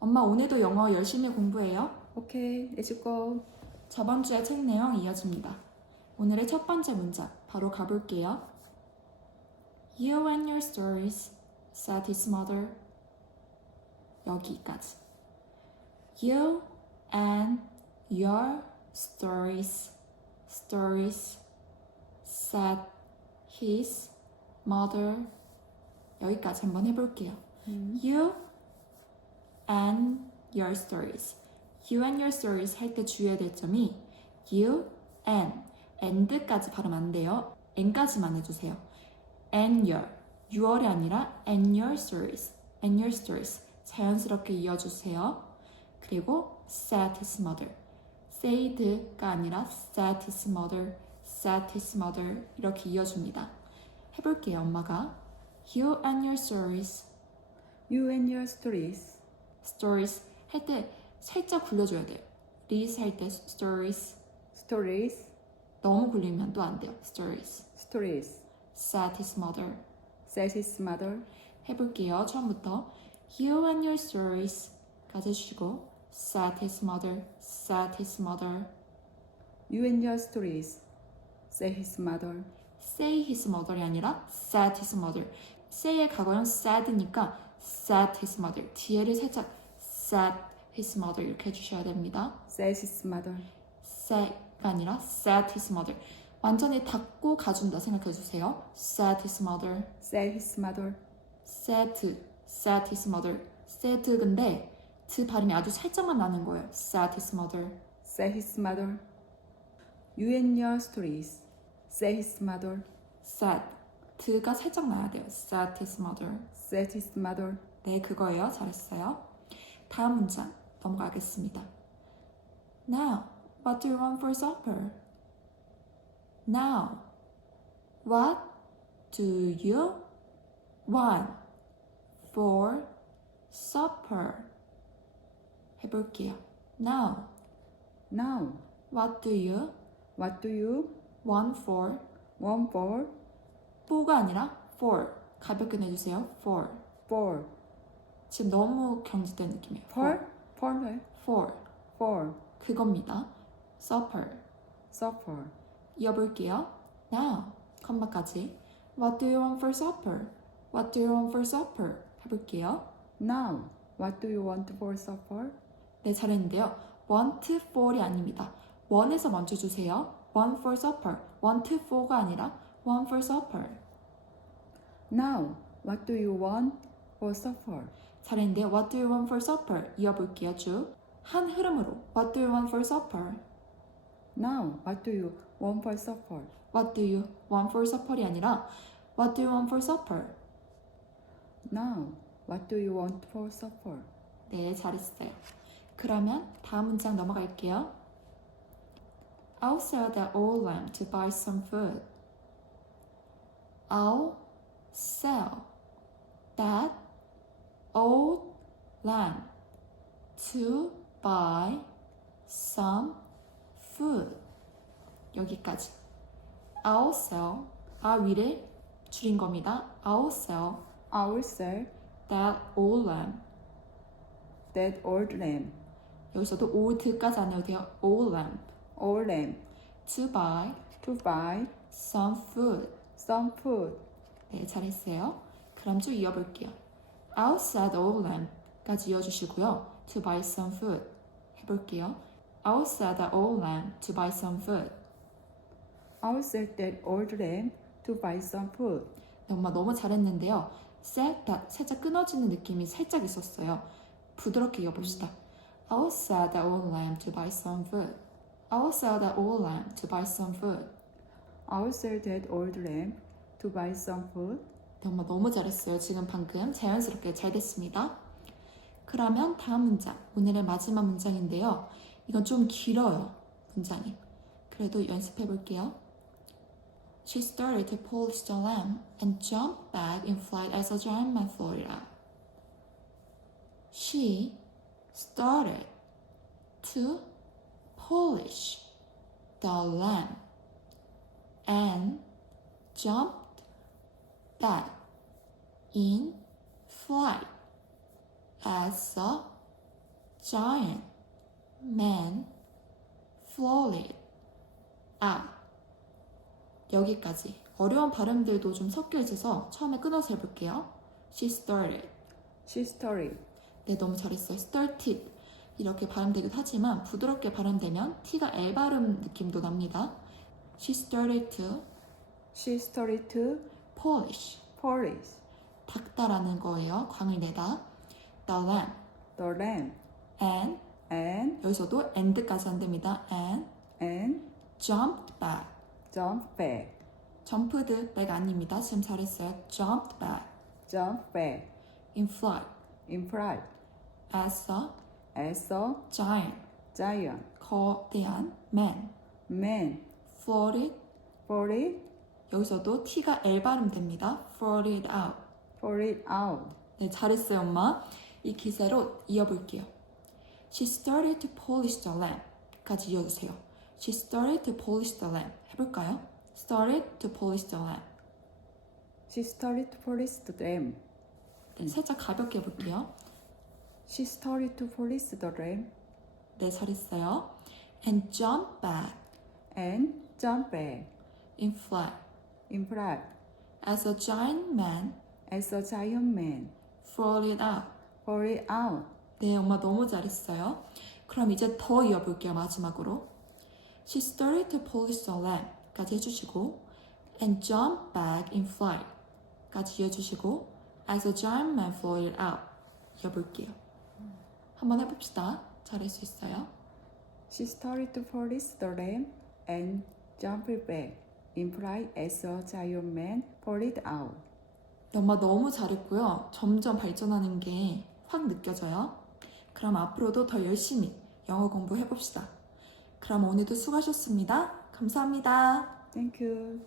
엄마 오늘도 영어 열심히 공부해요. 오케이, let's go. 저번 주의 책 내용 이어집니다. 오늘의 첫 번째 문장 바로 가볼게요. You and your stories, said his mother. 여기까지. You and your stories, stories, said his mother. 여기까지 한번 해볼게요. You and your stories. You and your stories 할 때 주의해야 될 점이 you and and까지 발음 안 돼요. and까지만 해주세요. and your your이 아니라 and your stories, and your stories 자연스럽게 이어주세요. 그리고 said his mother, said가 아니라 said his mother, said his mother 이렇게 이어줍니다. 해볼게요, 엄마가 you and your stories, You and your stories. Stories 할 때 살짝 굴려줘야 돼요. read 할때 stories Stories. 너무 굴리면 또 안 돼요. stories. Stories. said his mother. Says his mother. 해볼게요. 처음부터 you and your stories까지 해주시고 said his mother, said his mother, You and your stories. Say his mother. say his mother이 아니라 said his mother. say의 과거형 said니까 said his mother. 뒤에를 살짝 said his mother 이렇게 해주셔야 됩니다. Says his mother. say가 아니라 said his mother. 완전히 닫고 가준다 생각해 주세요. said his mother. Said his mother. said, said his mother. said 근데 드 발음이 아주 살짝만 나는 거예요. said his mother. Said his mother. You and your stories. Say his mother. said. 드가 살짝 나야 돼요. said his mother. Said his mother. 네, 그거예요. 잘했어요. 다음 문장 넘어가겠습니다. Now, what do you want for supper? Now, what do you want for supper? 해볼게요. Now, Now, what do you what do you want for? want for? for가 아니라 for. 가볍게 내주세요. for. For. 지금 너무 경직된 느낌이에요. For? For. for. For. 그겁니다. supper. Supper. 이어볼게요. Now, 컴바까지. What do you want for supper? What do you want for supper? 해볼게요. Now, what do you want for supper? 네, 잘했는데요. want for이 아닙니다. 원에서 먼저 주세요. want for supper. want for가 아니라 want for supper. Now, what do you want for supper? 잘했는데요. What do you want for supper? 이어볼게요. 쭉. 한 흐름으로. What do you want for supper? Now, what do you want for supper? What do you want for supper이 아니라 What do you want for supper? Now, what do you want for supper? 네, 잘했어요. 그러면 다음 문장 넘어갈게요. I'll sell that old lamb to buy some food. I'll sell that old lamb to buy some food. 여기까지. I'll sell, 아 위를 줄인 겁니다. Will sell that old lamb. that old lamb, 여기서도 old까지 안 해도 돼요. old lamb. old lamb, to buy to buy some food. some food. 네, 잘했어요. 그럼 쭉 이어볼게요. The old lamb까지 이어주시고요. To buy some food 해볼게요. I'll sell the old lamb to buy some food. Sell that old lamb to buy some food. 네, 엄마 너무 잘했는데요. that 살짝 끊어지는 느낌이 살짝 있었어요. 부드럽게 이어봅시다. I'll sell the old lamb to buy some food. I'll sell the old lamb to buy some food. Sell that old lamb to buy some food. 네, 엄마 너무 잘했어요. 지금 방금 자연스럽게 잘 됐습니다. 그러면 다음 문장, 오늘의 마지막 문장인데요. 이건 좀 길어요, 문장이. 그래도 연습해 볼게요. She started to polish the lamp and jumped back in flight as a giant man floated out. She started to polish the lamp and jumped back in flight as a giant man floated out. 여기까지. 어려운 발음들도 좀 섞여 있어서 처음에 끊어서 해볼게요. She started. She started. 네, 너무 잘했어요. started. 이렇게 발음되기도 하지만 부드럽게 발음되면 T가 L 발음 느낌도 납니다. She started to She started to polish. polish 닦다라는 거예요. 광을 내다. The lamp. the lamp And and 여기서도 and까지 안 됩니다. And and jumped back. jump back. jumped back 아닙니다. 지금 잘했어요. jumped back Jump back in flight in flight as a as a giant giant 거대한 man man floated floated 여기서도 T가 L 발음 됩니다. floated out. floated out. 네, 잘했어요, 엄마. 이 기세로 이어볼게요. She started to polish the lamp. 까지 이어주세요. She started to polish the lamp. 해볼까요? Started to polish the lamp. She started to polish the lamp. 네, 살짝 가볍게 해볼게요. She started to polish the lamp 네, 잘했어요. And jump back and jump back in flight in flight as a giant man as a giant man floated out. floated out. 네, 엄마 너무 잘했어요. 그럼 이제 더 이어볼게요, 마지막으로. She started to polish the lamp 까지 해주시고 and jump back in flight 까지 이어주시고 as a giant man floated out 이어볼게요. 한번 해봅시다. 잘할 수 있어요. She started to polish the lamp and jumped back flight as a giant man floated out. 네, 엄마 너무 잘했고요. 점점 발전하는 게 확 느껴져요. 그럼 앞으로도 더 열심히 영어 공부해봅시다. 그럼 오늘도 수고하셨습니다. 감사합니다. Thank you.